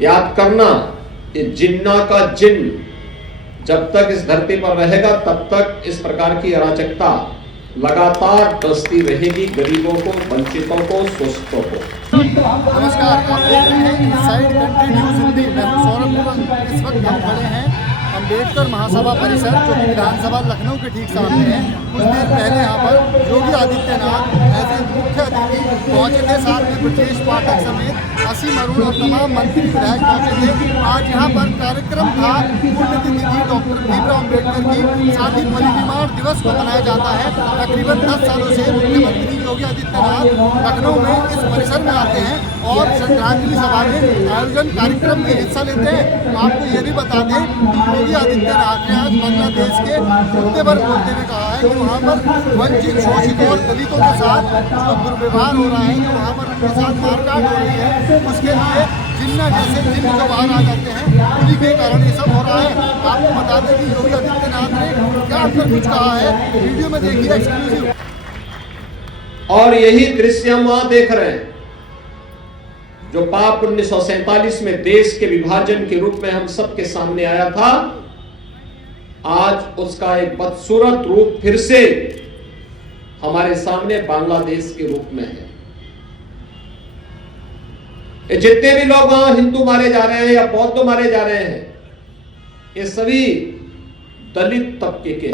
याद करना, ये जिन्ना का जिन्न जब तक इस धरती पर रहेगा तब तक इस प्रकार की अराजकता लगातार डसती रहेगी, गरीबों को, वंचितों को, शोषितों को। नमस्कार, आप देख रहे हैं इनसाइड कंट्री न्यूज़ हिंदी। मैं हूं सौरभ मुगल। इस वक्त हम खड़े हैं अम्बेडकर महासभा परिसर, जो कि विधानसभा लखनऊ के ठीक सामने है। कुछ देर पहले यहाँ पर योगी आदित्यनाथ ऐसे मुख्य अतिथि पहुँचे थे, साथ में ब्रजेश पाठक समेत असीम अरुण और तमाम मंत्री विधायक पहुँचे थे। आज यहाँ पर कार्यक्रम था पुण्यतिथि डॉक्टर भीमराव अम्बेडकर की, साथ ही परिनिर्वाण दिवस को मनाया जाता है। तकरीबन 10 सालों से मुख्यमंत्री योगी आदित्यनाथ लखनऊ में इस परिसर में आते हैं और श्रद्धांजलि सभा में आयोजन कार्यक्रम में हिस्सा लेते हैं। आपको ये भी बता दें कि योगी आदित्यनाथ ने आज बांग्लादेश के मुद्दे पर बोलते हुए कहा है कि वहाँ पर वंचित, शोषित और दलितों के साथ जो दुर्व्यवहार हो रहा है, जो वहाँ पर उनके साथ मारकाट हो रही है, उसके लिए जिन्ना जैसे जिन्न जो बाहर आ जाते हैं, उन्हीं के कारण ये सब हो रहा है। आपको बता दें कि योगी आदित्यनाथ ने क्या अंदर कुछ कहा है, वीडियो में देखिए एक्सक्लूसिव। और यही दृश्य हम वहां देख रहे हैं जो पाप 1947 में देश के विभाजन के रूप में हम सबके सामने आया था। आज उसका एक बदसूरत रूप फिर से हमारे सामने बांग्लादेश के रूप में है। जितने भी लोग वहां हिंदू मारे जा रहे हैं या बौद्ध मारे जा रहे हैं, ये सभी दलित तबके के।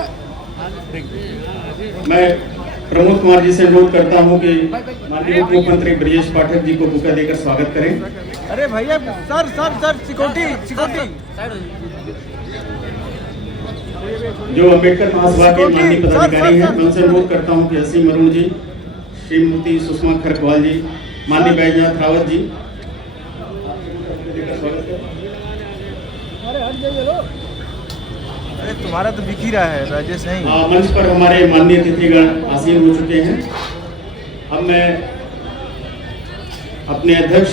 मैं प्रमोद कुमार जी से अनुरोध करता हूं कि माननीय उप मुख्यमंत्री ब्रजेश पाठक जी को बुका देकर स्वागत करें। अरे भैया, सर सिक्योरिटी। जो अम्बेडकर महासभा के माननीय पदाधिकारी हैं, मैं उनसे अनुरोध करता हूं कि असीम अरुण जी, श्रीमती सुषमा खरकवाल जी, माननीय बैजनाथ रावत जी। अरे तुम्हारा तो दिख ही रहा है, राजेश नहीं। मंच पर हमारे माननीय अतिथिगण आसीन हो चुके हैं। अब मैं अपने अध्यक्ष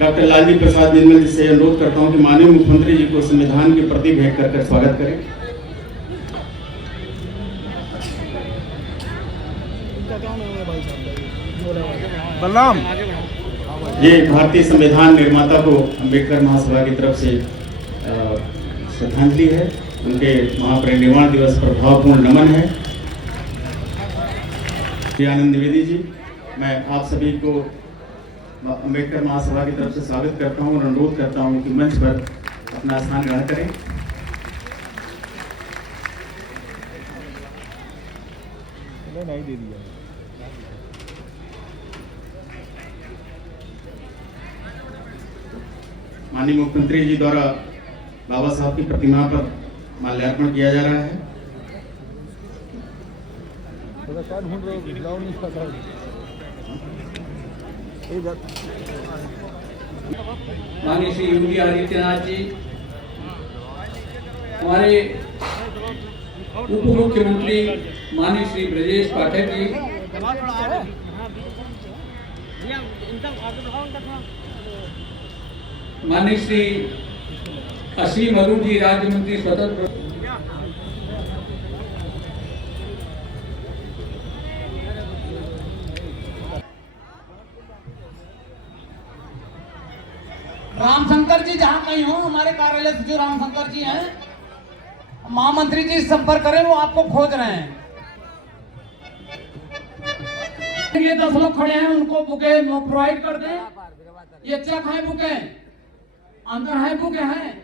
डॉक्टर लालजी प्रसाद निर्मल जी से अनुरोध करता हूं कि माननीय मुख्यमंत्री जी को संविधान के प्रति भेंट कर स्वागत करें। बलराम, ये भारतीय संविधान निर्माता को अम्बेडकर महासभा की तरफ से श्रद्धांजलि है। उनके महापरिनिर्वाण दिवस पर भावपूर्ण नमन है। आनंद द्विवेदी जी, मैं आप सभी को अम्बेडकर महासभा की तरफ से स्वागत करता हूं और अनुरोध करता हूं कि मंच पर अपना स्थान ग्रहण करें। नहीं दे दिया। माननीय मुख्यमंत्री जी द्वारा बाबा साहब की प्रतिमा पर माल्यार्पण किया जा रहा है। माननीय श्री योगी आदित्यनाथ जी, हमारे उप मुख्यमंत्री माननीय श्री ब्रजेश पाठक जी, माननीय श्री असीम अरुण जी, राज्य मंत्री स्वतंत्र, रामशंकर जी जहां कहीं हो, हमारे कार्यालय से जो रामशंकर जी हैं, महामंत्री जी संपर्क करें, वो आपको खोज रहे हैं। ये 10 लोग खड़े हैं, उनको बुके प्रोवाइड कर दें। ये चेक है, बुके अंदर है, बुके हैं।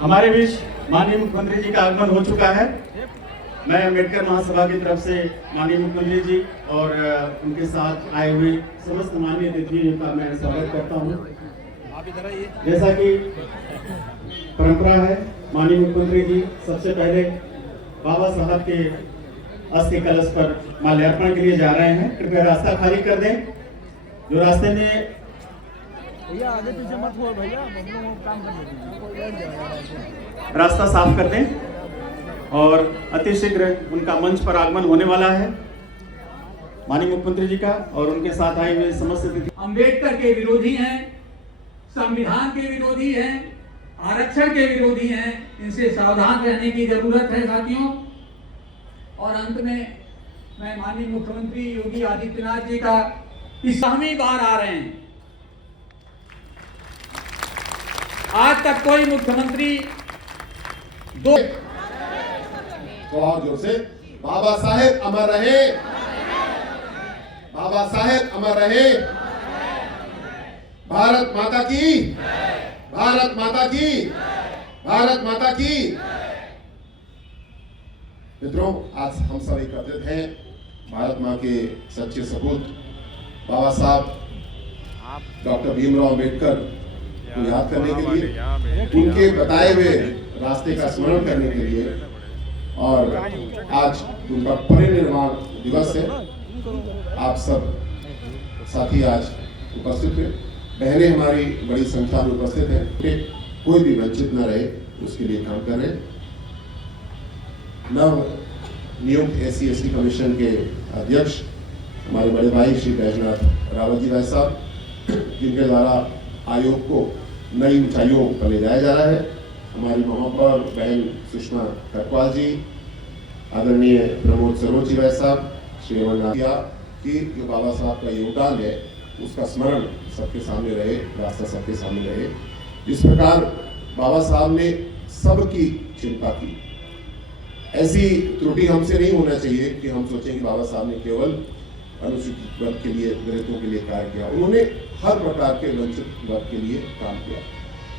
हमारे बीच माननीय मुख्यमंत्री जी का आगमन हो चुका है। मैं अम्बेडकर महासभा की तरफ से माननीय मुख्यमंत्री जी और उनके साथ आए हुए समस्त माननीय अतिथियों का मैं स्वागत करता हूं। जैसा कि परंपरा है, माननीय मुख्यमंत्री जी सबसे पहले बाबा साहब के अस्थि कलश पर माल्यार्पण के लिए जा रहे हैं। कृपया रास्ता खाली कर दें। जो रास्ते में भैया आगे पीछे मत हो भैया, हम लोग काम कर लेंगे, रास्ता साफ कर दें और अतिशीघ्र उनका मंच पर आगमन होने वाला है माननीय मुख्यमंत्री जी का और उनके साथ आए हुए समस्त अतिथि। अम्बेडकर के विरोधी हैं, संविधान के विरोधी हैं, आरक्षण के विरोधी हैं, इनसे सावधान रहने की जरूरत है साथियों। और अंत में मैं माननीय मुख्यमंत्री योगी आदित्यनाथ जी का इस 7वीं बार आ रहे हैं। आज तक कोई मुख्यमंत्री बहुत जोर से बाबा साहेब अमर रहे, बाबा साहेब अमर रहे, भारत माता की, भारत माता की, भारत माता की। मित्रों, आज हम सब एकत्रित हैं भारत मां के सच्चे सपूत बाबा साहब डॉक्टर भीमराव अंबेडकर को याद करने के लिए, उनके बताए हुए रास्ते का स्मरण करने के लिए। और आज उनका परिनिर्वाण दिवस है। आप सब साथी आज उपस्थित हैं, बहनें हमारी बड़ी संख्या में उपस्थित हैं। कोई भी वंचित न रहे उसके लिए काम कर रहे हैं। नव नियुक्त SC/ST कमीशन के अध्यक्ष हमारे बड़े भाई श्री बैजनाथ रावत जी भाई साहब, जिनके द्वारा आयोग को नई ऊंचाइयों पर ले जाया जा रहा है। हमारी महापौर बहन सुषमा कटवाल जी, आदरणीय प्रमोद सरोज जी भाई साहब, श्री अमरनाथ की जो बाबा साहब का योगदान है उसका स्मरण सबके सामने रहे, रास्ता सबके सामने रहे। जिस प्रकार बाबा साहब ने सबकी चिंता की, ऐसी त्रुटि हमसे नहीं होना चाहिए कि हम सोचें कि बाबा साहब ने केवल अनुसूचित वर्ग के लिए, दलितों के लिए कार्य किया। उन्होंने हर प्रकार के वंचित वर्ग के लिए काम किया।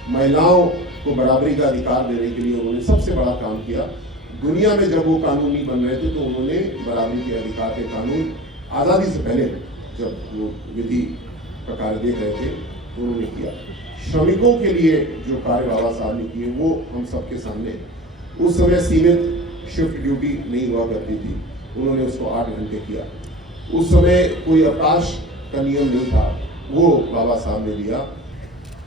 महिलाओं को बराबरी का अधिकार देने के लिए उन्होंने सबसे बड़ा काम किया। दुनिया में जब वो कानून नहीं बन रहे थे तो उन्होंने बराबरी के अधिकार के कानून आज़ादी से पहले जब वो विधि का कार्य देख रहे थे तो उन्होंने किया। श्रमिकों के लिए जो कार्य बाबा साहब ने किए वो हम सबके सामने। उस समय सीमित शिफ्ट ड्यूटी नहीं हुआ करती थी, उन्होंने उसको 8 घंटे किया। उस समय कोई अवकाश का नियम नहीं था, वो बाबा साहब ने दिया।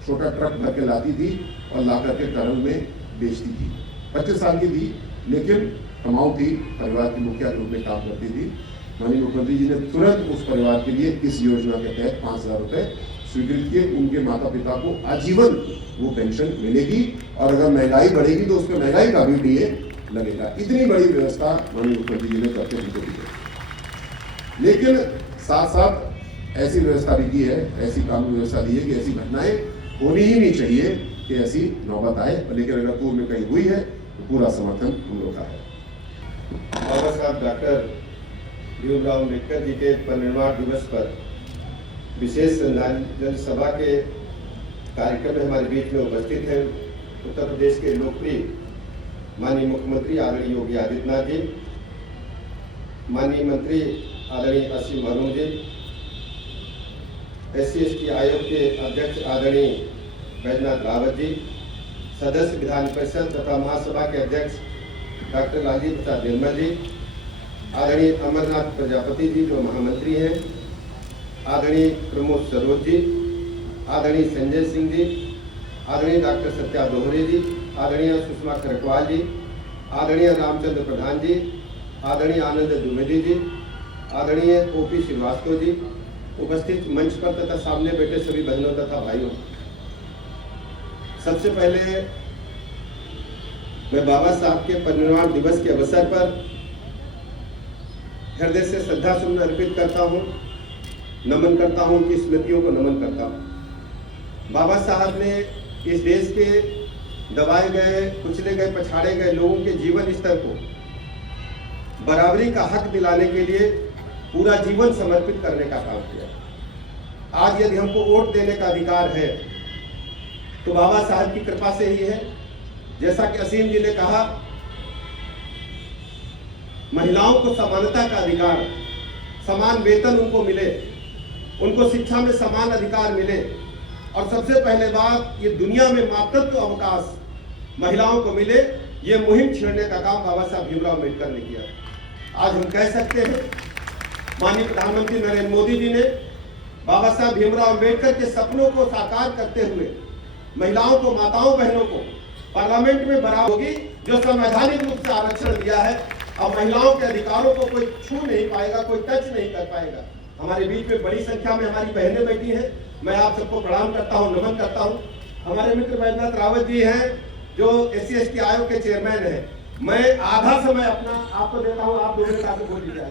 छोटा ट्रक भर के लाती थी और ला करके करंग में बेचती थी। 25 साल की थी लेकिन कमाऊ थी, परिवार की मुखिया के रूप में काम करती थी। माननीय मुख्यमंत्री जी ने तुरंत उस परिवार के लिए इस योजना के तहत 5,000 रुपए स्वीकृत किए। उनके माता पिता को आजीवन वो पेंशन मिलेगी और अगर महंगाई बढ़ेगी तो उसमें महंगाई का भी DA लगेगा। इतनी बड़ी व्यवस्था माननीय मुख्यमंत्री जी ने करके उनको दी है। लेकिन साथ साथ ऐसी व्यवस्था भी की है, ऐसी कानून व्यवस्था दी है कि ऐसी घटनाएं होनी ही नहीं चाहिए कि ऐसी नौबत आए। लेकिन अगर पूर्व में कहीं हुई है तो पूरा समर्थन हम लोग का है। बाबा साहब डॉक्टर भीमराव अम्बेडकर जी के परिनिर्वाण दिवस पर विशेष श्रद्धांजलि सभा के कार्यक्रम में हमारे बीच में उपस्थित हैं उत्तर प्रदेश के लोकप्रिय माननीय मुख्यमंत्री आदरणीय योगी आदित्यनाथ जी, माननीय मंत्री आदरणीय असीम महलूम जी, SC/ST आयोग के अध्यक्ष आदरणीय बैजनाथ रावत जी, सदस्य विधान परिषद तथा महासभा के अध्यक्ष डॉक्टर लालजी प्रसाद निर्मल जी, आदरणीय अमरनाथ प्रजापति जी जो महामंत्री हैं, आदरणीय प्रमोद सरोज जी, आदरणीय संजय सिंह जी, आदरणीय डॉक्टर सत्या दोहरे जी, आदरणीय सुषमा खरकवाल जी, आदरणीय रामचंद्र प्रधान जी, आदरणीय आनंद द्विवेदी जी, आदरणीय OP श्रीवास्तव जी, उपस्थित मंच पर तथा सामने बैठे सभी बहनों तथा भाइयों, सबसे पहले मैं बाबा साहब के परिनिर्वाण दिवस के अवसर पर हृदय से श्रद्धा सुमन अर्पित करता हूँ, नमन करता हूँ, उनकी स्मृतियों को नमन करता हूँ। बाबा साहब ने इस देश के दबाए गए, कुचले गए, पछाड़े गए लोगों के जीवन स्तर को बराबरी का हक दिलाने के लिए पूरा जीवन समर्पित करने का काम किया। आज यदि हमको वोट देने का अधिकार है तो बाबा साहब की कृपा से ही है। जैसा कि असीम जी ने कहा, महिलाओं को समानता का अधिकार, समान वेतन उनको मिले, उनको शिक्षा में समान अधिकार मिले और सबसे पहले बात ये दुनिया में मातृत्व अवकाश महिलाओं को मिले, ये मुहिम छेड़ने का काम बाबा साहब भीमराव अम्बेडकर ने किया। आज हम कह सकते हैं माननीय प्रधानमंत्री नरेंद्र मोदी जी ने बाबा साहब भीमराव अम्बेडकर के सपनों को साकार करते हुए महिलाओं को, माताओं बहनों को पार्लियामेंट में बराबर होगी जो संवैधानिक रूप से आरक्षण दिया है। अब महिलाओं के अधिकारों को कोई छू नहीं पाएगा, कोई टच नहीं कर पाएगा। हमारे बीच में बड़ी संख्या में हमारी बहनें बैठी हैं, मैं आप सबको प्रणाम करता हूं, नमन करता हूं। हमारे मित्र बैजनाथ रावत जी हैं, जो SC/ST आयोग के चेयरमैन है, मैं आधा समय अपना आपको देता हूं, आप 2 मिनट आगे बोल दीजिए।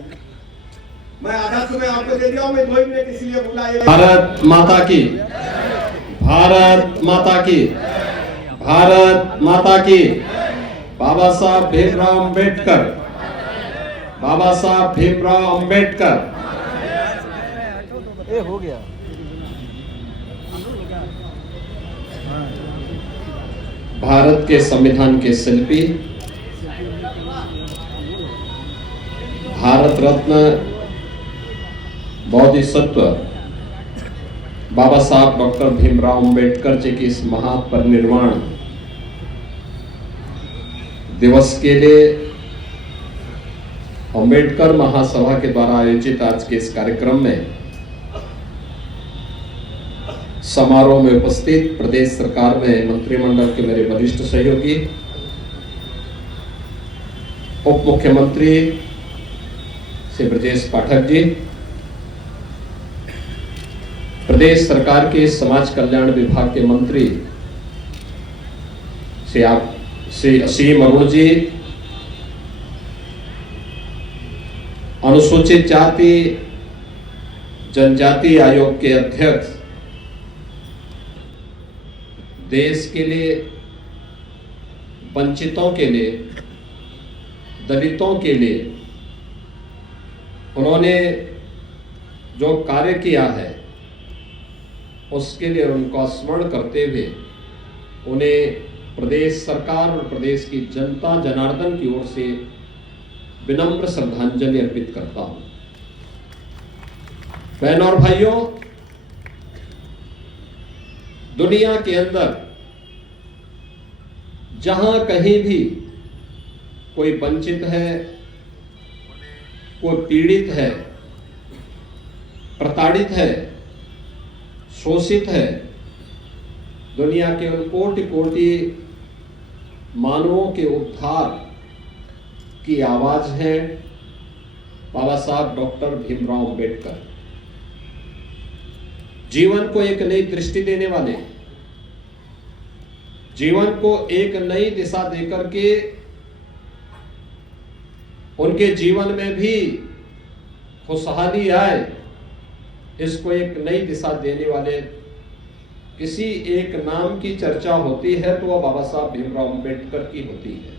मैं आधा समय आपको दे दिया हूं, मैं 2 मिनट इसलिए बोला। भारत माता की, भारत माता की, भारत माता की। बाबा साहब भीमराव अंबेडकर, बाबा साहब भीमराव अंबेडकर। ये हो गया। भारत के संविधान के शिल्पी, भारत रत्न बोधिसत्व बाबा साहब डॉक्टर भीमराव अंबेडकर जी की इस महापरिनिर्वाण दिवस के लिए अंबेडकर महासभा के द्वारा आयोजित आज के इस कार्यक्रम में समारोह में उपस्थित प्रदेश सरकार में मंत्रिमंडल के मेरे वरिष्ठ सहयोगी, उप मुख्यमंत्री श्री ब्रजेश पाठक जी, प्रदेश सरकार के समाज कल्याण विभाग के मंत्री श्री असीम अरुण जी, अनुसूचित जाति जनजाति आयोग के अध्यक्ष, देश के लिए, वंचितों के लिए, दलितों के लिए उन्होंने जो कार्य किया है उसके लिए उनको स्मरण करते हुए उन्हें प्रदेश सरकार और प्रदेश की जनता जनार्दन की ओर से विनम्र श्रद्धांजलि अर्पित करता हूं। बहनों और भाइयों, दुनिया के अंदर जहां कहीं भी कोई वंचित है, कोई पीड़ित है, प्रताड़ित है, शोषित है, दुनिया के उन कोटि कोटि मानवों के उद्धार की आवाज है बाबा साहब डॉक्टर भीमराव अंबेडकर। जीवन को एक नई दृष्टि देने वाले, जीवन को एक नई दिशा देकर के उनके जीवन में भी खुशहाली आए, इसको एक नई दिशा देने वाले किसी एक नाम की चर्चा होती है तो वह बाबा साहब भीमराव अंबेडकर की होती है।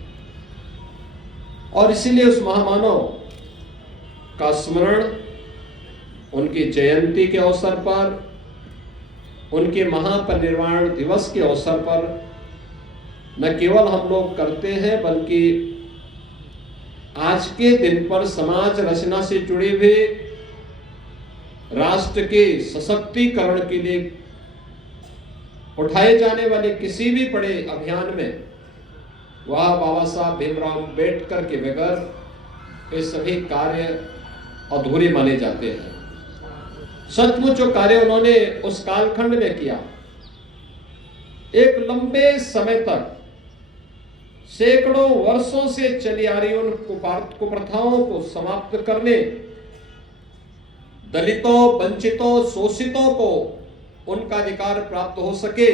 और इसीलिए उस महामानव का स्मरण उनकी जयंती के अवसर पर, उनके महापरिनिर्वाण दिवस के अवसर पर न केवल हम लोग करते हैं, बल्कि आज के दिन पर समाज रचना से जुड़े हुए राष्ट्र के सशक्तिकरण के लिए उठाए जाने वाले किसी भी बड़े अभियान में वह बाबा साहब भीमराव अंबेडकर के बगैर ये सभी कार्य अधूरे माने जाते हैं। सचमुच जो कार्य उन्होंने उस कालखंड में किया, एक लंबे समय तक सैकड़ों वर्षों से चली आ रही उन कुप्रथाओं को समाप्त करने, दलितों, वंचितों, शोषितों को उनका अधिकार प्राप्त हो सके,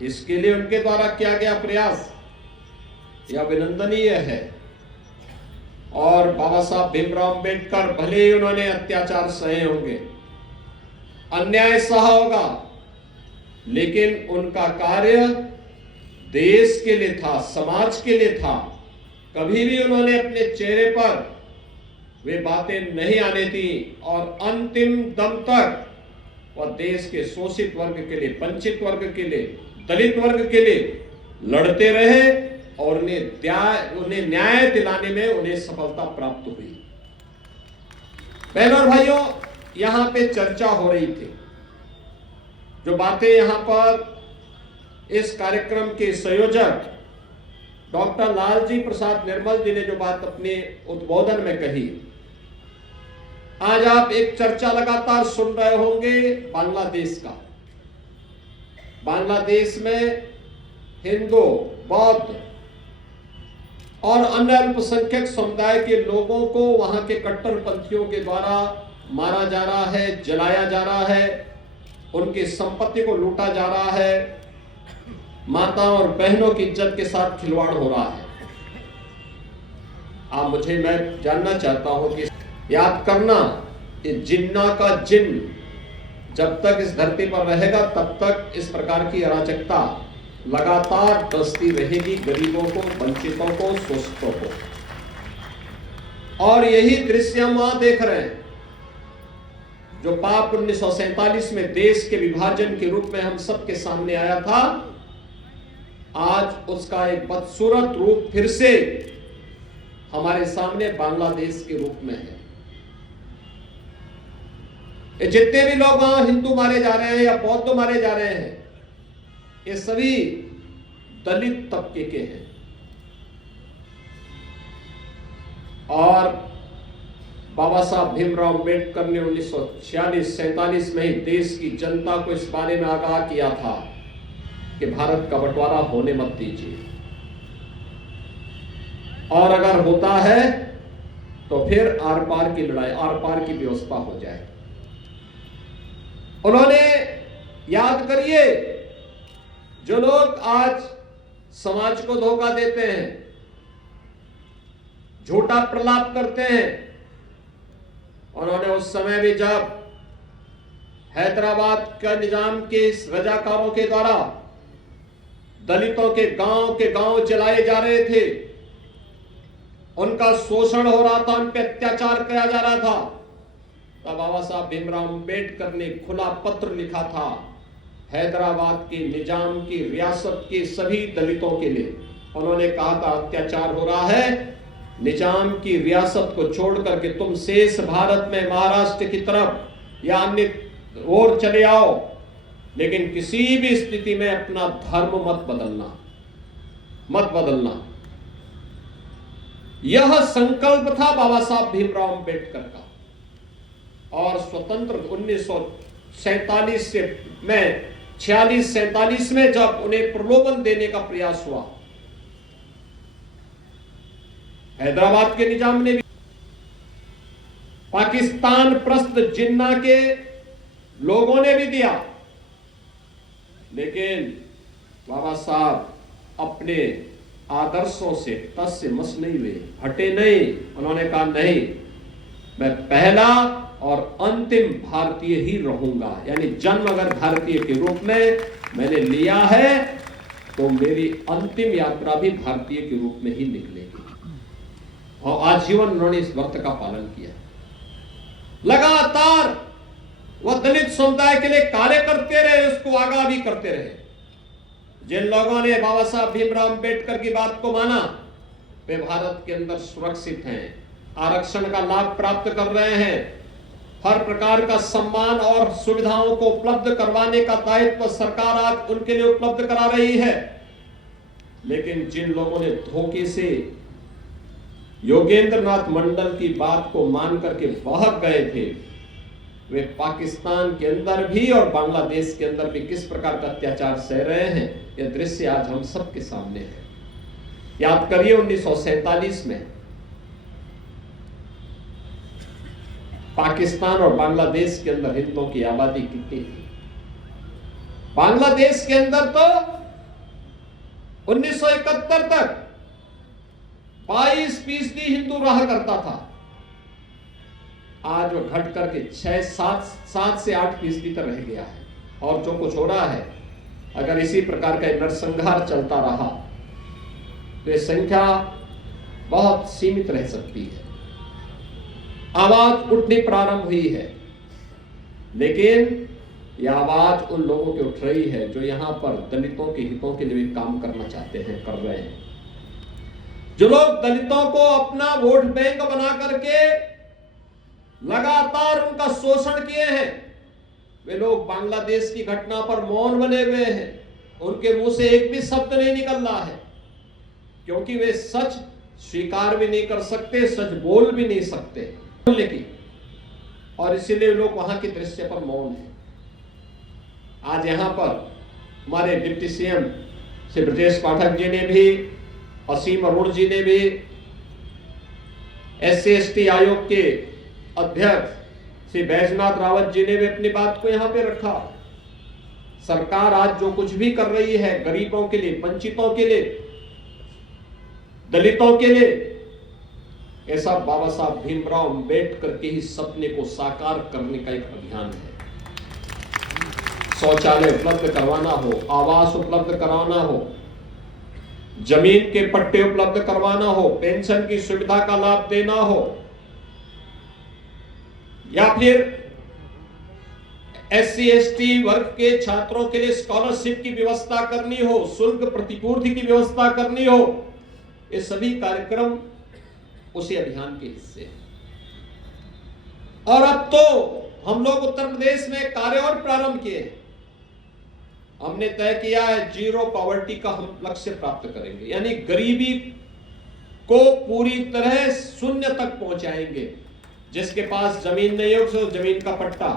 इसके लिए उनके द्वारा किया गया प्रयास यह अभिनंदनीय है। और बाबा साहब भीमराव अंबेडकर भले ही उन्होंने अत्याचार सहे होंगे, अन्याय सहा होगा, लेकिन उनका कार्य देश के लिए था, समाज के लिए था। कभी भी उन्होंने अपने चेहरे पर वे बातें नहीं आने दी और अंतिम दम तक वह देश के शोषित वर्ग के लिए, वंचित वर्ग के लिए, दलित वर्ग के लिए लड़ते रहे और उन्हें न्याय दिलाने में उन्हें सफलता प्राप्त हुई। बहनों और भाइयों, यहां पे चर्चा हो रही थी, जो बातें यहां पर इस कार्यक्रम के संयोजक डॉक्टर लालजी प्रसाद निर्मल जी ने जो बात अपने उद्बोधन में कही, आज आप एक चर्चा लगातार सुन रहे होंगे बांग्लादेश का। बांग्लादेश में हिंदू, बौद्ध और अन्य अल्पसंख्यक समुदाय के लोगों को वहां के कट्टरपंथियों के द्वारा मारा जा रहा है, जलाया जा रहा है, उनकी संपत्ति को लूटा जा रहा है। माता और बहनों की इज्जत के साथ खिलवाड़ हो रहा है। मैं जानना चाहता हूं कि याद करना, ये जिन्ना का जिन्न जब तक इस धरती पर रहेगा तब तक इस प्रकार की अराजकता लगातार बसती रहेगी, गरीबों को, वंचितों को, शोषितों को। और यही दृश्य हम वहां देख रहे हैं जो पाप 1947 में देश के विभाजन के रूप में हम सबके सामने आया था, आज उसका एक बदसूरत रूप फिर से हमारे सामने बांग्लादेश के रूप में है। ये जितने भी लोग वहां हिंदू मारे जा रहे हैं या बौद्ध मारे जा रहे हैं, ये सभी दलित तबके के हैं। और बाबा साहब भीमराव अंबेडकर ने 1946-47 में ही देश की जनता को इस बारे में आगाह किया था कि भारत का बंटवारा होने मत दीजिए, और अगर होता है तो फिर आर पार की लड़ाई, आर पार की व्यवस्था हो जाए। उन्होंने, याद करिए, जो लोग आज समाज को धोखा देते हैं, झूठा प्रलाप करते हैं, उन्होंने उस समय भी जब हैदराबाद का निजाम के रजाकारों के द्वारा दलितों के गांव जलाए जा रहे थे, उनका शोषण हो रहा था, उन पर अत्याचार किया जा रहा था, तब बाबा साहब भीमराव अंबेडकर ने खुला पत्र लिखा था हैदराबाद के निजाम की रियासत के सभी दलितों के लिए। उन्होंने कहा था अत्याचार हो रहा है, निजाम की रियासत को छोड़ करके तुम शेष भारत में महाराष्ट्र की तरफ या अन्य और चले आओ, लेकिन किसी भी स्थिति में अपना धर्म मत बदलना। यह संकल्प था बाबा साहब भीमराव अंबेडकर का। और स्वतंत्र 1947 में 46-47 में जब उन्हें प्रलोभन देने का प्रयास हुआ, हैदराबाद के निजाम ने भी पाकिस्तान प्रस्त जिन्ना के लोगों ने भी दिया, लेकिन बाबा साहब अपने आदर्शों से तस से मस नहीं हुए, हटे नहीं। उन्होंने कहा नहीं, मैं पहला और अंतिम भारतीय ही रहूंगा, यानी जन्म अगर भारतीय के रूप में मैंने लिया है तो मेरी अंतिम यात्रा भी भारतीय के रूप में ही निकलेगी। और आजीवन उन्होंने इस वक्त का पालन किया। लगातार वह दलित समुदाय के लिए कार्य करते रहे, उसको आगाह भी करते रहे। जिन लोगों ने बाबा साहब भीमराव अंबेडकर की बात को माना, वे भारत के अंदर सुरक्षित हैं, आरक्षण का लाभ प्राप्त कर रहे हैं, हर प्रकार का सम्मान और सुविधाओं को उपलब्ध करवाने का दायित्व सरकार आज उनके लिए उपलब्ध करा रही है। लेकिन जिन लोगों ने धोखे से योगेंद्र नाथ मंडल की बात को मान करके बहक गए थे, वे पाकिस्तान के अंदर भी और बांग्लादेश के अंदर भी किस प्रकार का अत्याचार सह रहे हैं, यह दृश्य आज हम सबके सामने है। याद करिए 1947 में पाकिस्तान और बांग्लादेश के अंदर हिंदुओं की आबादी कितनी थी। बांग्लादेश के अंदर तो 1971 तक 22% हिंदू रहा करता था, आज वो घट करके 7 से 8% तक रह गया है। और जो कुछ हो रहा है, अगर इसी प्रकार का नरसंहार चलता रहा तो ये संख्या बहुत सीमित रह सकती है। आवाज उठनी प्रारंभ हुई है, लेकिन यह आवाज उन लोगों की उठ रही है जो यहां पर दलितों के हितों के लिए काम करना चाहते हैं, कर रहे हैं। जो लोग दलितों को अपना वोट बैंक बना करके लगातार उनका शोषण किए हैं, वे लोग बांग्लादेश की घटना पर मौन बने हुए हैं। उनके मुंह से एक भी शब्द नहीं निकल रहा है, क्योंकि वे सच स्वीकार भी नहीं कर सकते, सच बोल भी नहीं सकते, लेकिन और इसीलिए लोग वहां के दृश्य पर मौन है। आज यहां पर हमारे डिप्टी सीएम श्री ब्रजेश पाठक जी ने भी, असीम अरुण जी ने भी, SC/ST आयोग के अध्यक्ष श्री बैजनाथ रावत जी ने भी अपनी बात को यहां पे रखा। सरकार आज जो कुछ भी कर रही है गरीबों के लिए, वंचितों के लिए, दलितों के लिए, ऐसा बाबा साहब भीमराव अंबेडकर के ही सपने को साकार करने का एक अभियान है। शौचालय उपलब्ध करवाना हो, आवास उपलब्ध करवाना हो, जमीन के पट्टे उपलब्ध करवाना हो, पेंशन की सुविधा का लाभ देना हो, या फिर SC ST वर्ग के छात्रों के लिए स्कॉलरशिप की व्यवस्था करनी हो, शुल्क प्रतिपूर्ति की व्यवस्था करनी हो, ये सभी कार्यक्रम उसी अभियान के हिस्से हैं। और अब तो हम लोग उत्तर प्रदेश में कार्य और प्रारंभ किए हैं। हमने तय किया है जीरो पॉवर्टी का हम लक्ष्य प्राप्त करेंगे, यानी गरीबी को पूरी तरह शून्य तक पहुंचाएंगे। जिसके पास जमीन नहीं है उसको जमीन का पट्टा,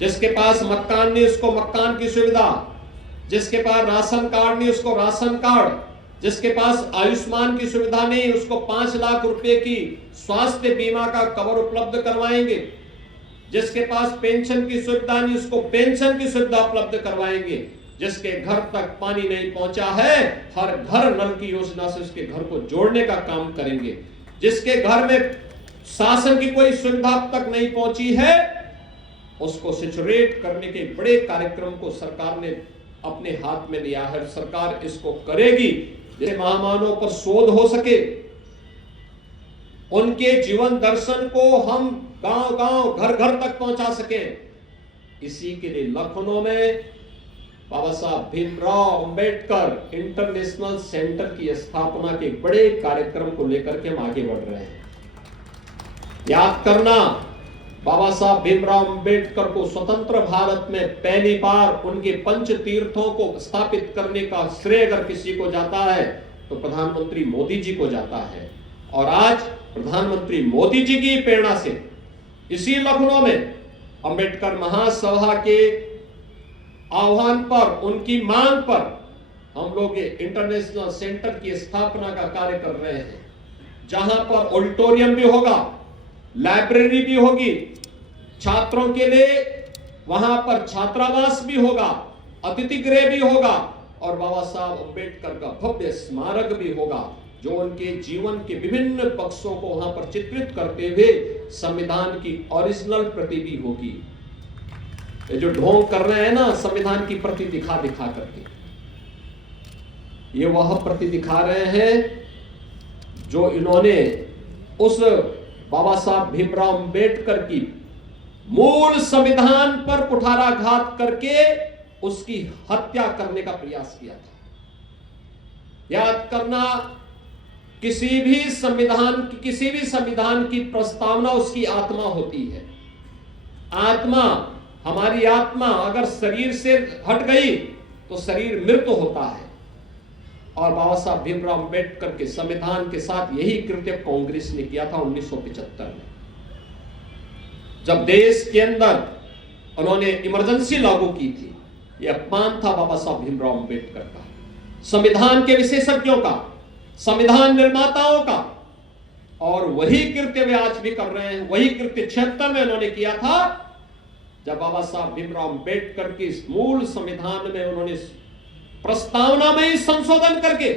जिसके पास मकान नहीं उसको मकान की सुविधा, जिसके पास राशन कार्ड नहीं उसको राशन कार्ड, जिसके पास आयुष्मान की सुविधा नहीं उसको 5 लाख रुपए की स्वास्थ्य बीमा का कवर उपलब्ध करवाएंगे, जिसके पास पेंशन की सुविधा नहीं उसको पेंशन की सुविधा उपलब्ध करवाएंगे, जिसके घर तक पानी नहीं पहुंचा है हर घर नल की योजना से उसके घर को जोड़ने का काम करेंगे, जिसके घर में शासन की कोई सुविधा अब तक नहीं पहुंची है उसको सिचुएट करने के बड़े कार्यक्रम को सरकार ने अपने हाथ में लिया है। सरकार इसको करेगी जिससे महामानवों पर शोध हो सके, उनके जीवन दर्शन को हम गांव-गांव, घर-घर तक पहुंचा सकें। इसी के लिए लखनऊ में बाबा साहब भीमराव अंबेडकर इंटरनेशनल सेंटर की स्थापना के बड़े कार्यक्रम को लेकर के हम आगे बढ़ रहे हैं। याद करना, बाबा साहब भीमराव अंबेडकर को स्वतंत्र भारत में पहली बार उनके पंच तीर्थों को स्थापित करने का श्रेय अगर किसी को जाता है तो प्रधानमंत्री मोदी जी को जाता है। और आज प्रधानमंत्री मोदी जी की प्रेरणा से इसी लखनऊ में अंबेडकर महासभा के आह्वान पर, उनकी मांग पर हम लोग ये इंटरनेशनल सेंटर की स्थापना का कार्य कर रहे हैं, जहां पर ऑडिटोरियम भी होगा, लाइब्रेरी भी होगी, छात्रों के लिए वहां पर छात्रावास भी होगा, अतिथि गृह भी होगा और बाबा साहब अंबेडकर का भव्य स्मारक भी होगा जो उनके जीवन के विभिन्न पक्षों को वहां पर चित्रित करते हुए संविधान की ओरिजिनल प्रति भी होगी। ये जो ढोंग कर रहे हैं ना संविधान की प्रति दिखा दिखा करके, ये वह प्रति दिखा रहे हैं जो इन्होंने उस बाबा साहब भीमराव अंबेडकर की मूल संविधान पर कुठाराघात करके उसकी हत्या करने का प्रयास किया था। याद करना, किसी भी संविधान की प्रस्तावना उसकी आत्मा होती है। आत्मा, हमारी आत्मा अगर शरीर से हट गई तो शरीर मृत होता है। और बाबा साहब भीमराव अंबेडकर के संविधान के साथ यही कृत्य कांग्रेस ने किया था 1975 में, जब देश के अंदर उन्होंने इमरजेंसी लागू की थी। यह अपमान था बाबा साहब भीमराव अंबेडकर का, संविधान के विशेषज्ञों का, संविधान निर्माताओं का। और वही कृत्य वे आज भी कर रहे हैं। वही कृत्य 76 में उन्होंने किया था जब बाबा साहब भीमराव अंबेडकर की इस मूल संविधान में उन्होंने प्रस्तावना में ही संशोधन करके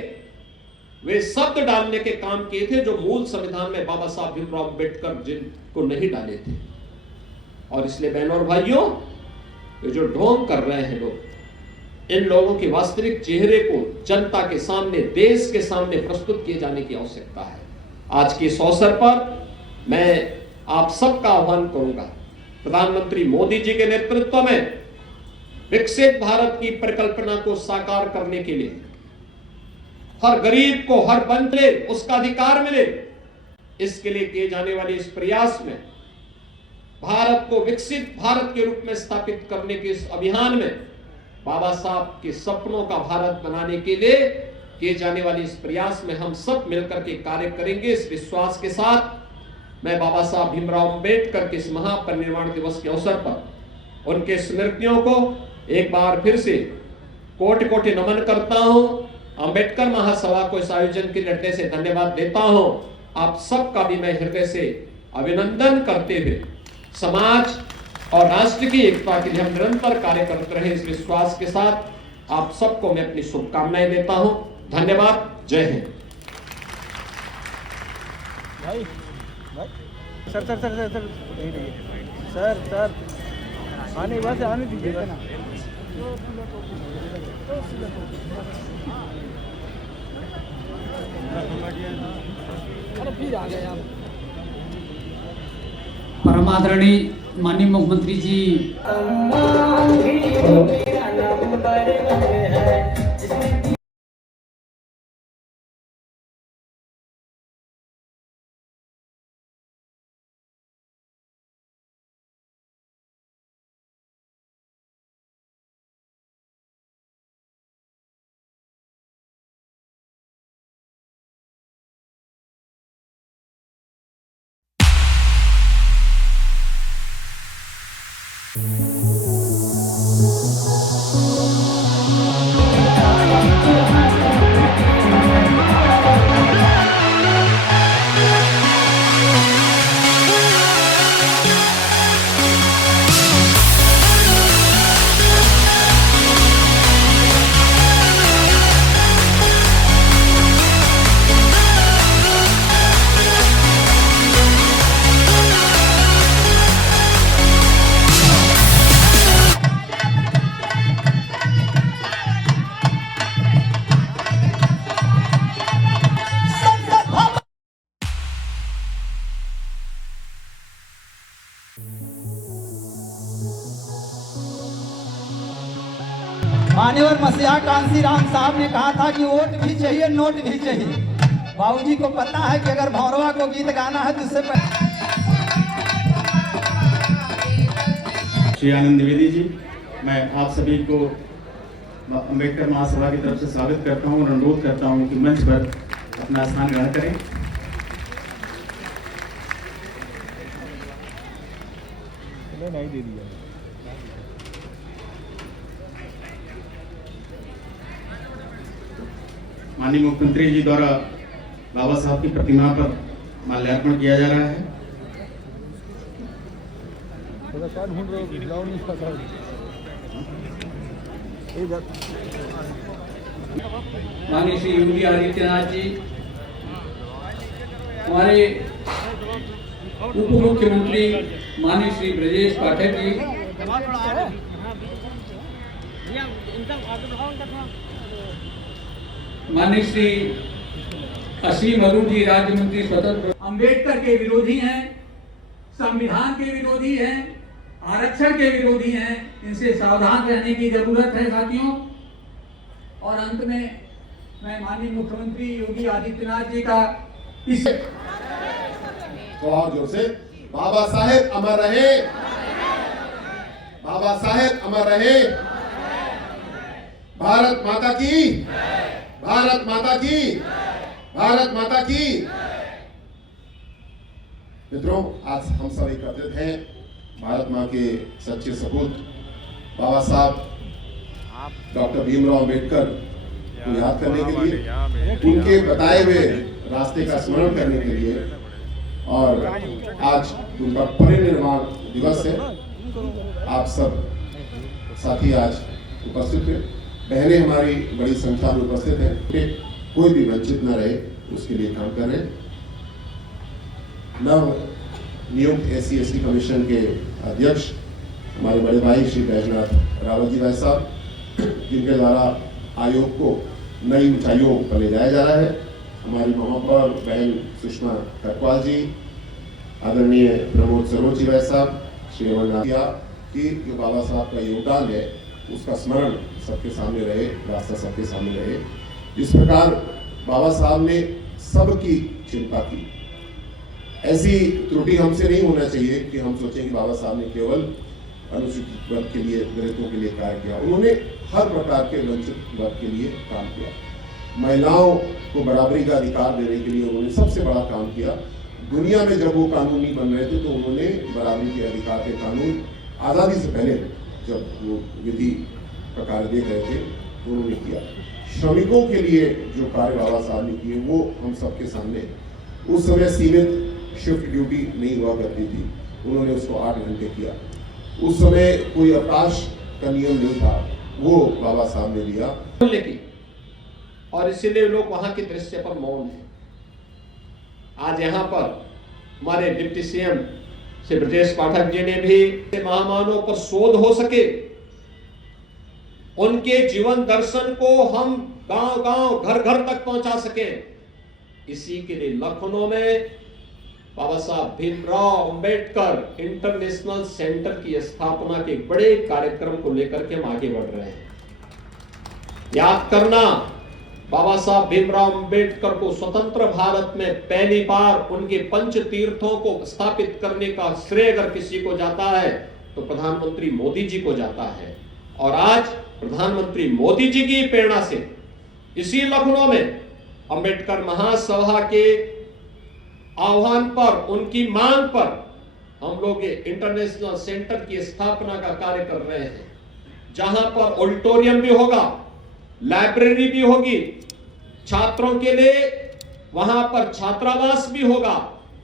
वे शब्द डालने के काम किए थे जो मूल संविधान में बाबा साहब भीमराव अंबेडकर जिनको नहीं डाले थे। और इसलिए बहनों और भाइयों, ये जो ढोंग कर रहे हैं लोग, इन लोगों के वास्तविक चेहरे को जनता के सामने, देश के सामने प्रस्तुत किए जाने की आवश्यकता है। आज के इस अवसर पर मैं आप सबका आह्वान करूंगा, प्रधानमंत्री मोदी जी के नेतृत्व में विकसित भारत की परिकल्पना को साकार करने के लिए हर गरीब को, हर बंदे उसका अधिकार मिले, इसके लिए किए जाने वाले इस प्रयास में, भारत को विकसित भारत के रूप में स्थापित करने के इस अभियान में, बाबा साहब के सपनों का भारत बनाने के लिए किए जाने वाले इस प्रयास में हम सब मिलकर के कार्य करेंगे। इस विश्वास के साथ मैं बाबा साहब भीमराव अंबेडकर के इस महापरिनिर्वाण दिवस के अवसर पर उनके स्मृतियों को एक बार फिर से कोटि कोटि नमन करता हूं। अंबेडकर महासभा को इस आयोजन के लिए हृदय से धन्यवाद देता हूं। आप सबका भी मैं हृदय से अभिनंदन करते हुए समाज और राष्ट्र की एकता के लिए हम निरंतर कार्य करते रहे, इस विश्वास के साथ आप सबको मैं अपनी शुभकामनाएं देता हूं। धन्यवाद। जय हिंद। सर आने बस आने दीजिएगा ना। अरे फिर आ गए आप। परम आदरणीय माननीय मुख्यमंत्री जी मान्यवर मसीहा कांसी राम साहब ने कहा था कि वोट भी चाहिए नोट भी चाहिए। बाबूजी को पता है कि अगर भौरवा को गीत गाना है तो उससे श्री आनंद द्विवेदी जी, मैं आप सभी को अम्बेडकर महासभा की तरफ से स्वागत करता हूं और अनुरोध करता हूं कि मंच पर अपना स्थान ग्रहण करें। नहीं दे दिया। माननीय मुख्यमंत्री जी द्वारा बाबा साहब की प्रतिमा पर माल्यार्पण किया जा रहा है। ढूंढ रहे हो माननीय श्री योगी आदित्यनाथ जी, हमारे उप मुख्यमंत्री माननीय श्री ब्रजेश पाठक जी, माननीय श्री असीम अरुण जी, राज्य मंत्री स्वतंत्र। अंबेडकर के विरोधी हैं, संविधान के विरोधी हैं, आरक्षण के विरोधी हैं। इनसे सावधान रहने की जरूरत है साथियों। और अंत में मैं माननीय मुख्यमंत्री योगी आदित्यनाथ जी का इस बहुत जोर से बाबा साहेब अमर रहे, बाबा साहेब अमर रहे, भारत माता की, भारत माता की, भारत माता की। मित्रों, आज हम सब एकत्रित हैं भारत मां के सच्चे सपूत बाबा साहब डॉक्टर भीमराव अंबेडकर को याद करने के लिए, उनके बताए हुए रास्ते का स्मरण करने के लिए। और आज उनका परिनिर्वाण दिवस है। आप सब साथी आज उपस्थित हैं, बहनें हमारी बड़ी संख्या में उपस्थित हैं। कोई भी वंचित न रहे उसके लिए काम कर रहे हैं। नव नियुक्त SC/ST कमीशन के अध्यक्ष हमारे बड़े भाई श्री बैजनाथ रावत जी भाई साहब, जिनके द्वारा आयोग को नई ऊंचाइयों पर ले जाया जा रहा है। हमारी महापौर बहन सुषमा कटवाल जी, आदरणीय प्रमोद सरोज जी भाई साहब, श्री अमरनाथ की जो बाबा साहब का योगदान है उसका स्मरण सबके सामने रहे, रास्ता सबके सामने रहे। जिस प्रकार बाबा साहब ने सबकी चिंता की, ऐसी त्रुटि हमसे नहीं होना चाहिए कि हम सोचें कि बाबा साहब ने केवल अनुसूचित वर्ग के लिए, दलितों के लिए कार्य किया। उन्होंने हर प्रकार के वंचित वर्ग के लिए काम किया। महिलाओं को बराबरी का अधिकार देने के लिए उन्होंने सबसे बड़ा काम किया। दुनिया में जब वो कानून नहीं बन रहे थे तो उन्होंने बराबरी के अधिकार के कानून आज़ादी से पहले जब वो विधि का कार्य देख रहे थे तो उन्होंने किया। श्रमिकों के लिए जो कार्य बाबा साहब ने किए वो हम सबके सामने। उस समय सीमित शिफ्ट ड्यूटी नहीं हुआ करती थी, उन्होंने उसको 8 घंटे किया। उस समय कोई अवकाश का नियम नहीं था, वो बाबा साहब ने दिया। की और इसीलिए लोग वहां के दृश्य पर मौन है। आज यहाँ पर हमारे डिप्टी सीएम श्री ब्रजेश पाठक जी ने भी महामानवों पर शोध हो सके, उनके जीवन दर्शन को हम गांव-गांव, घर-घर तक पहुंचा सके, इसी के लिए लखनऊ में बाबा साहब भीमराव अंबेडकर इंटरनेशनल सेंटर की स्थापना के एक बड़े कार्यक्रम को लेकर के हम आगे बढ़ रहे हैं। याद करना, बाबा साहब भीमराव अंबेडकर को स्वतंत्र भारत में पहली बार उनके पंच तीर्थों को स्थापित करने का श्रेय अगर किसी को जाता है तो प्रधानमंत्री मोदी जी को जाता है। और आज प्रधानमंत्री मोदी जी की प्रेरणा से इसी लखनऊ में अंबेडकर महासभा के आह्वान पर, उनकी मांग पर हम लोग ये इंटरनेशनल सेंटर की स्थापना का कार्य कर रहे हैं, जहां पर ऑडिटोरियम भी होगा, लाइब्रेरी भी होगी, छात्रों के लिए वहां पर छात्रावास भी होगा,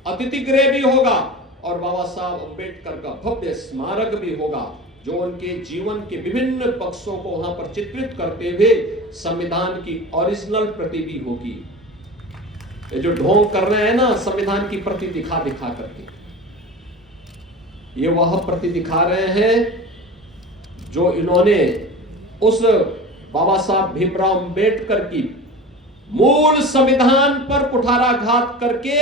अतिथि गृह भी होगा और बाबा साहब अंबेडकर का भव्य स्मारक भी होगा, जो उनके जीवन के विभिन्न पक्षों को वहां पर चित्रित करते हुए संविधान की ओरिजिनल प्रति भी होगी। ये जो ढोंग कर रहे हैं ना संविधान की प्रति दिखा करके, ये वह प्रति दिखा रहे हैं जो इन्होंने उस बाबा साहब भीमराव अंबेडकर की मूल संविधान पर कुठाराघात करके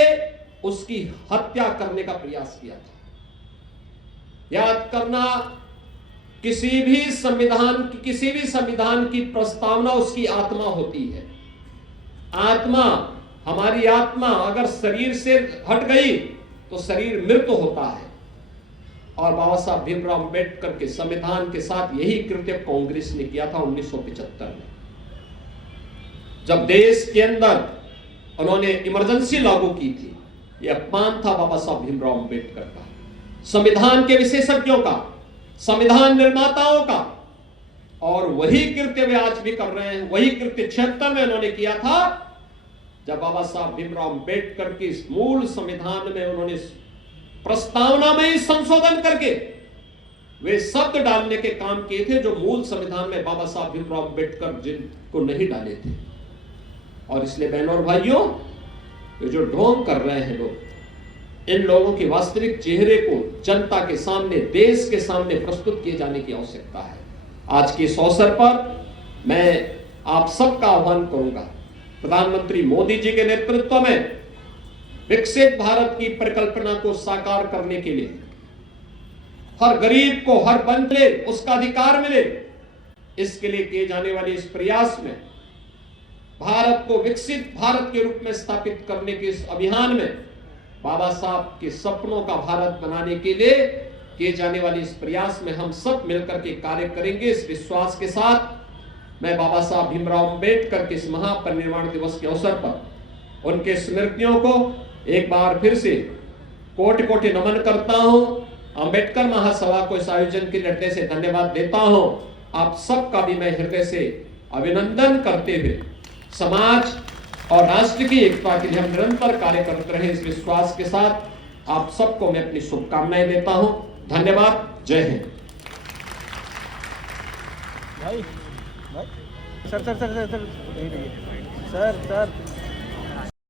उसकी हत्या करने का प्रयास किया था। याद करना, किसी भी संविधान की प्रस्तावना उसकी आत्मा होती है। आत्मा, हमारी आत्मा अगर शरीर से हट गई तो शरीर मृत होता है। और बाबा साहब भीमराव अंबेडकर के संविधान के साथ यही कृत्य कांग्रेस ने किया था 1975 में, जब देश के अंदर उन्होंने इमरजेंसी लागू की थी। यह अपमान था बाबा साहब भीमराव अंबेडकर का, संविधान के विशेषज्ञों का, संविधान निर्माताओं का। और वही कृत्य वे आज भी कर रहे हैं। वही कृत्य 76 में उन्होंने किया था, जब बाबा साहब भीमराव अंबेडकर की इस मूल संविधान में उन्होंने प्रस्तावना में ही संशोधन करके वे शब्द डालने के काम किए थे जो मूल संविधान में बाबा साहब भीमराव अंबेडकर जिनको नहीं डाले थे। और इसलिए बहनों और भाइयों, ये जो ढोंग कर रहे हैं लोग, इन लोगों के वास्तविक चेहरे को जनता के सामने, देश के सामने प्रस्तुत किए जाने की आवश्यकता है। आज के इस अवसर पर मैं आप सबका आह्वान करूंगा, प्रधानमंत्री मोदी जी के नेतृत्व में विकसित भारत की परिकल्पना को साकार करने के लिए हर गरीब को, हर बंदे उसका अधिकार मिले, इसके लिए किए जाने वाले इस प्रयास में, भारत को विकसित भारत के रूप में स्थापित करने के इस अभियान में, बाबा साहब के सपनों का भारत बनाने के लिए किए जाने वाले इस प्रयास में हम सब मिलकर के कार्य करेंगे। इस विश्वास के साथ मैं बाबा साहब भीमराव अंबेडकर के इस महापरिनिर्वाण दिवस के अवसर पर उनके स्मृतियों को एक बार फिर से कोटि कोटि नमन करता हूं। अंबेडकर महासभा को इस आयोजन के लिए हृदय से धन्यवाद देता हूं। आप सबका भी मैं हृदय से अभिनंदन करते हुए समाज और राष्ट्र की एकता के लिए हम निरंतर कार्य करते रहे, इस विश्वास के साथ आप सबको मैं अपनी शुभकामनाएं देता हूं। धन्यवाद। जय हिंद। सर